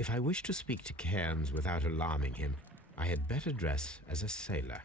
If I wish to speak to Cairns without alarming him, I had better dress as a sailor.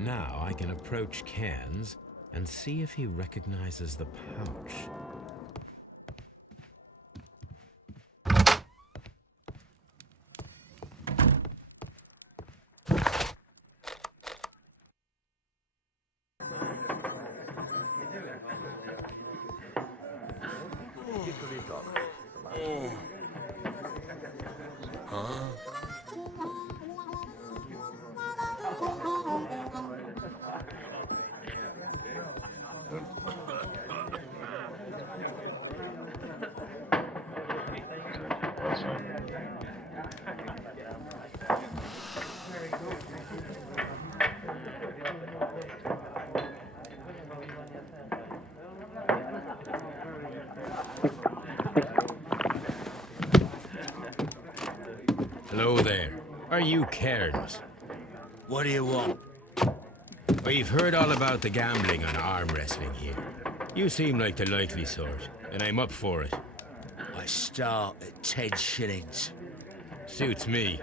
Now I can approach Cairns and see if he recognizes the pouch. Hello there. Are you Cairns? What do you want? We've heard all about the gambling on arm wrestling here. You seem like the likely sort, and I'm up for it. I start at 10 shillings. Suits me.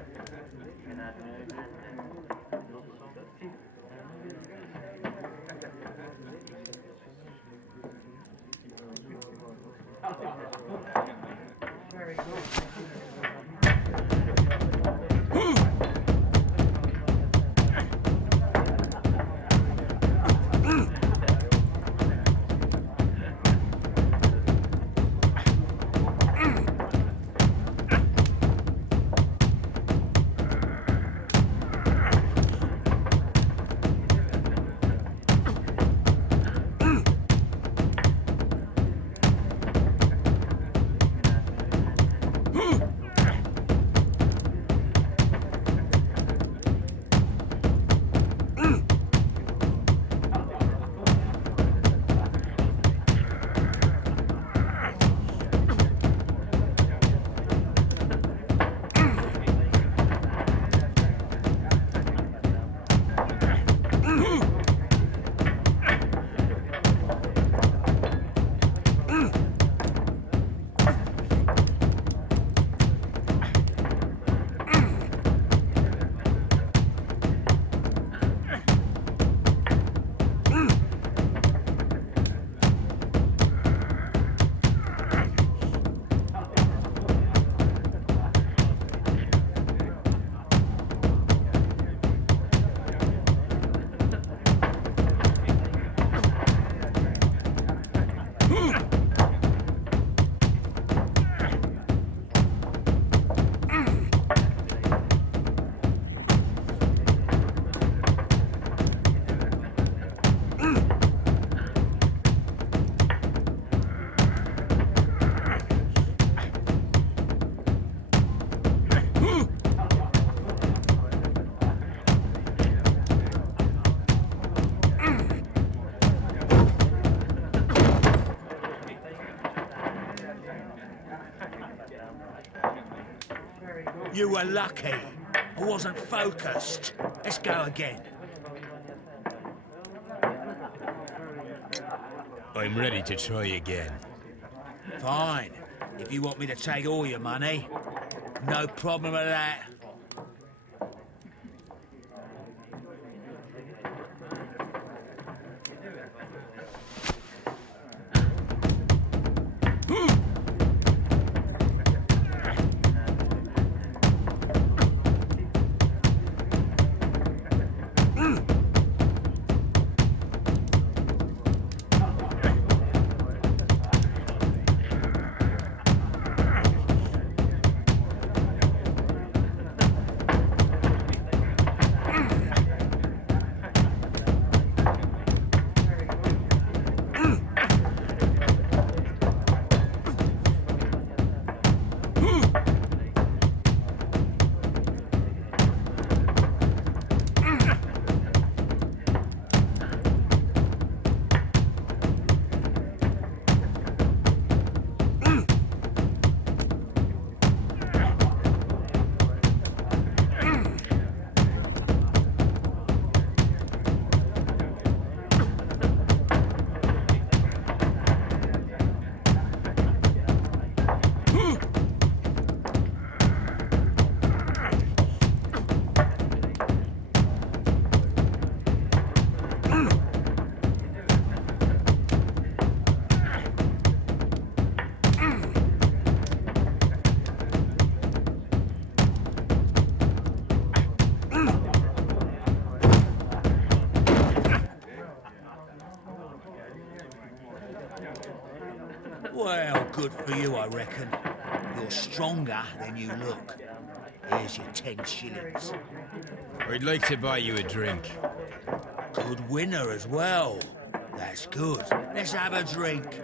You were lucky. I wasn't focused. Let's go again. I'm ready to try again. Fine. If you want me to take all your money, no problem with that. good for you, I reckon. You're stronger than you look. Here's your 10 shillings. I'd like to buy you a drink. Good winner as well. That's good. Let's have a drink.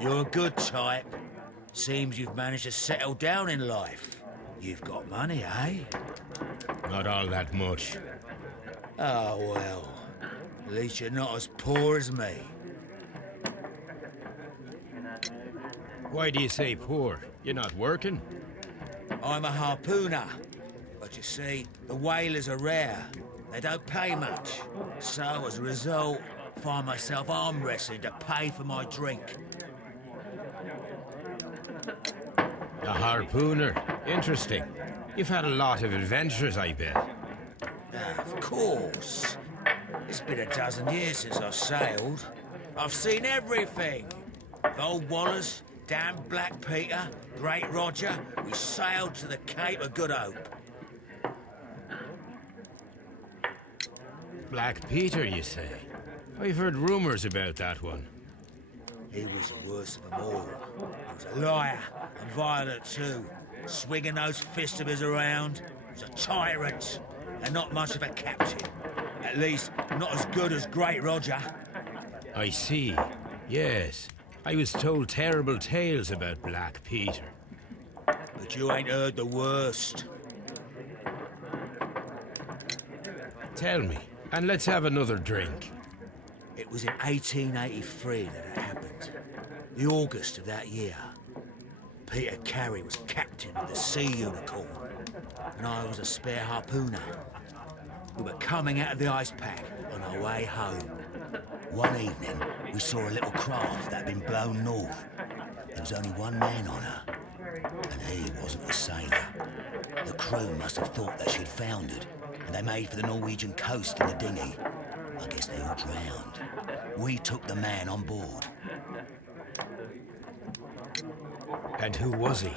You're a good type. Seems you've managed to settle down in life. You've got money, eh? Not all that much. Oh, well. At least you're not as poor as me. Why do you say poor? You're not working? I'm a harpooner. But you see, the whalers are rare. They don't pay much. So, as a result, I find myself arm wrestling to pay for my drink. A harpooner. Interesting. You've had a lot of adventures, I bet. Of course. It's been a dozen years since I sailed. I've seen everything. Old Wallace, damn Black Peter, Great Roger. We sailed to the Cape of Good Hope. Black Peter, you say? I've heard rumors about that one. He was the worst of them all. He was a liar, and violent too. Swinging those fists of his around. He was a tyrant, and not much of a captain. At least, not as good as Great Roger. I see. Yes. I was told terrible tales about Black Peter. But you ain't heard the worst. Tell me, and let's have another drink. It was in 1883 that it happened. The August of that year. Peter Carey was captain of the Sea Unicorn, and I was a spare harpooner. We were coming out of the ice pack on our way home. One evening, we saw a little craft that had been blown north. There was only one man on her, and he wasn't a sailor. The crew must have thought that she'd foundered, and they made for the Norwegian coast in the dinghy. I guess they all drowned. We took the man on board. And who was he?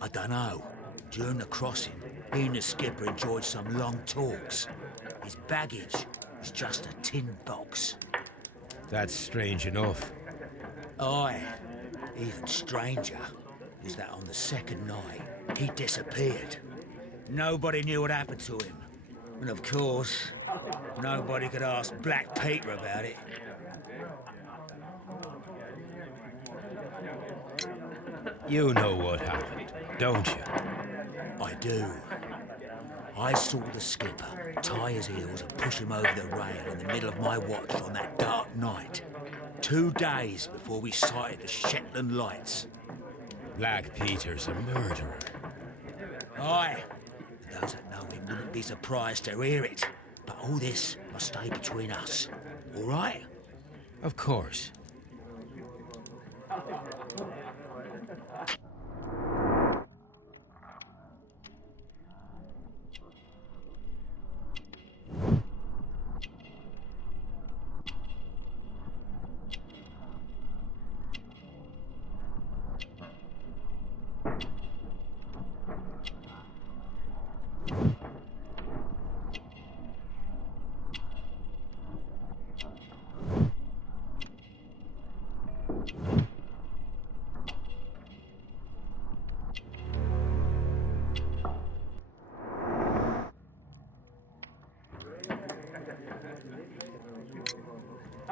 I dunno. During the crossing, he and the skipper enjoyed some long talks. His baggage was just a tin box. That's strange enough. Aye. Even stranger was that on the second night, he disappeared. Nobody knew what happened to him. And of course, nobody could ask Black Peter about it. You know what happened, don't you? I do. I saw the skipper tie his heels and push him over the rail in the middle of my watch on that dark night. 2 days before we sighted the Shetland lights. Black Peter's a murderer. Aye. Those that know him wouldn't be surprised to hear it. But all this must stay between us. All right? Of course.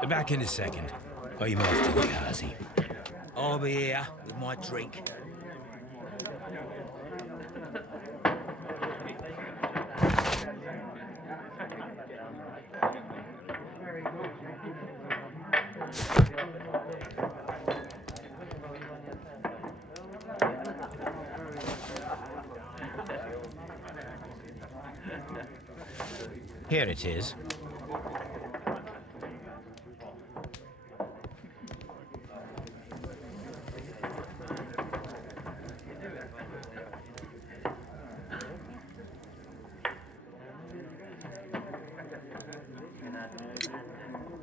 Back in a second. I'm off to the Kazi. I'll be here with my drink. Here it is.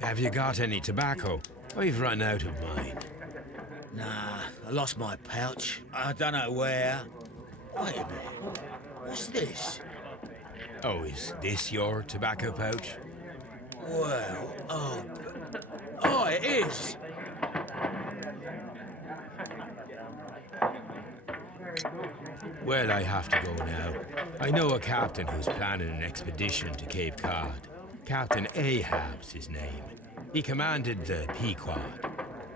Have you got any tobacco? I've run out of mine. Nah, I lost my pouch. I don't know where. Wait a minute. What's this? Oh, is this your tobacco pouch? Well, oh, it is. Well, I have to go now. I know a captain who's planning an expedition to Cape Cod. Captain Ahab's his name. He commanded the Pequod.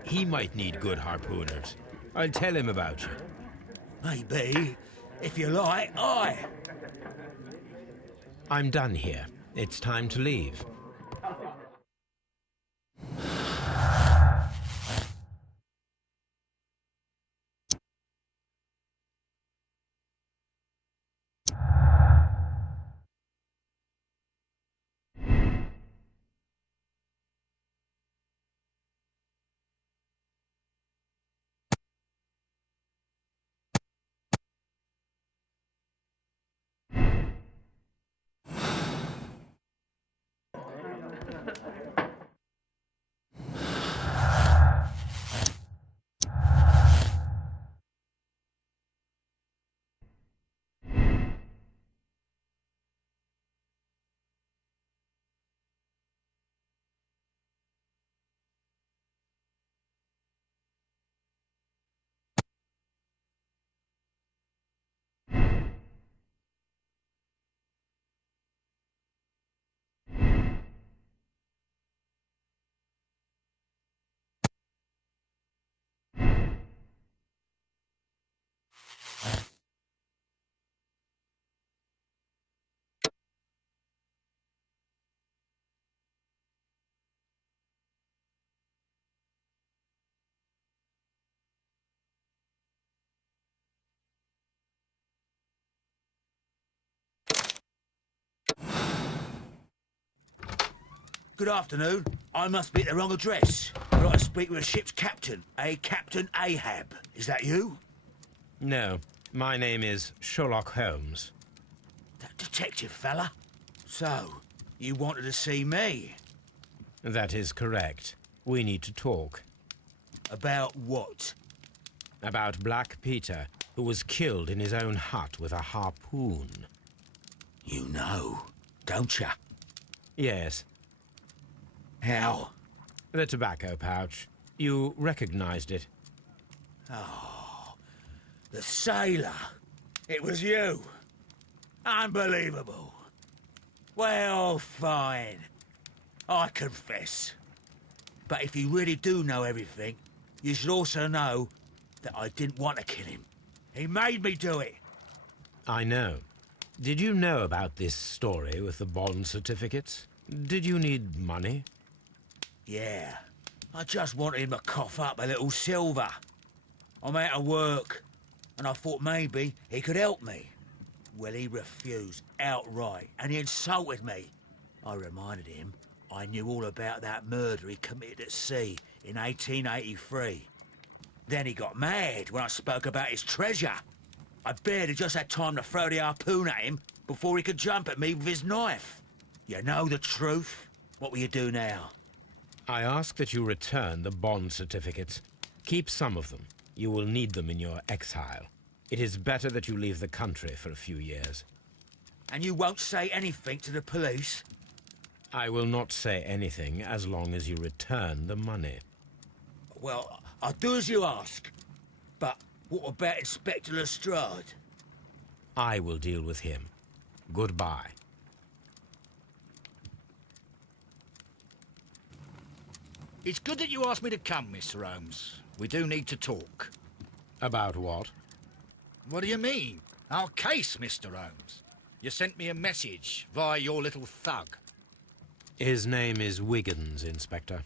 He might need good harpooners. I'll tell him about you. Maybe, if you like, aye. I'm done here. It's time to leave. Good afternoon. I must be at the wrong address. I'd like to speak with a ship's captain, a Captain Ahab. Is that you? No, my name is Sherlock Holmes. That detective fella? So, you wanted to see me? That is correct. We need to talk. About what? About Black Peter, who was killed in his own hut with a harpoon. You know, don't you? Yes, How? the tobacco pouch. You recognized it. The sailor. It was you. Unbelievable. Well, fine. I confess. But if you really do know everything, you should also know that I didn't want to kill him. He made me do it. I know. Did you know about this story with the bond certificates? Did you need money? Yeah. I just wanted him to cough up a little silver. I'm out of work, and I thought maybe he could help me. Well, he refused outright, and he insulted me. I reminded him I knew all about that murder he committed at sea in 1883. Then he got mad when I spoke about his treasure. I barely just had time to throw the harpoon at him before he could jump at me with his knife. You know the truth. What will you do now? I ask that you return the bond certificates. Keep some of them. You will need them in your exile. It is better that you leave the country for a few years. And you won't say anything to the police? I will not say anything as long as you return the money. Well, I'll do as you ask. But what about Inspector Lestrade? I will deal with him. Goodbye. It's good that you asked me to come, Mr. Holmes. We do need to talk. About what? What do you mean? Our case, Mr. Holmes. You sent me a message via your little thug, His name is Wiggins, Inspector.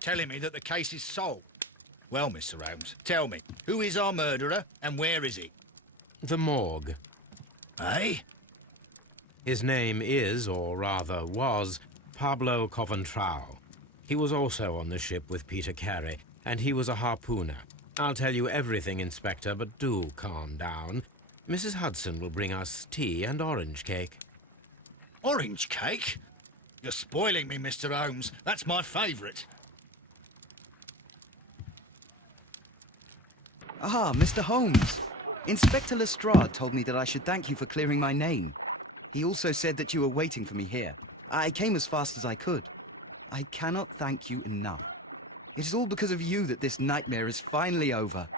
telling me that the case is solved. Well, Mr. Holmes, tell me, who is our murderer and where is he? The morgue. Eh? His name is, or rather was, Pablo Coventrao. He was also on the ship with Peter Carey, and he was a harpooner. I'll tell you everything, Inspector, but do calm down. Mrs. Hudson will bring us tea and orange cake. Orange cake? You're spoiling me, Mr. Holmes. That's my favourite. Ah, Mr. Holmes. Inspector Lestrade told me that I should thank you for clearing my name. He also said that you were waiting for me here. I came as fast as I could. I cannot thank you enough. It is all because of you that this nightmare is finally over.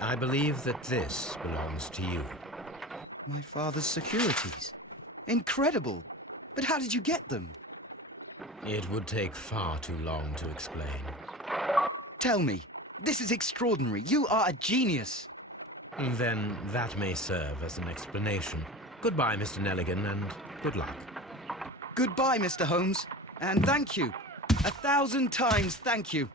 I believe that this belongs to you. My father's securities. Incredible! But how did you get them? It would take far too long to explain. Tell me. This is extraordinary. You are a genius. Then that may serve as an explanation. Goodbye, Mr. Nelligan, and good luck. Goodbye, Mr. Holmes. And thank you. 1,000 times thank you.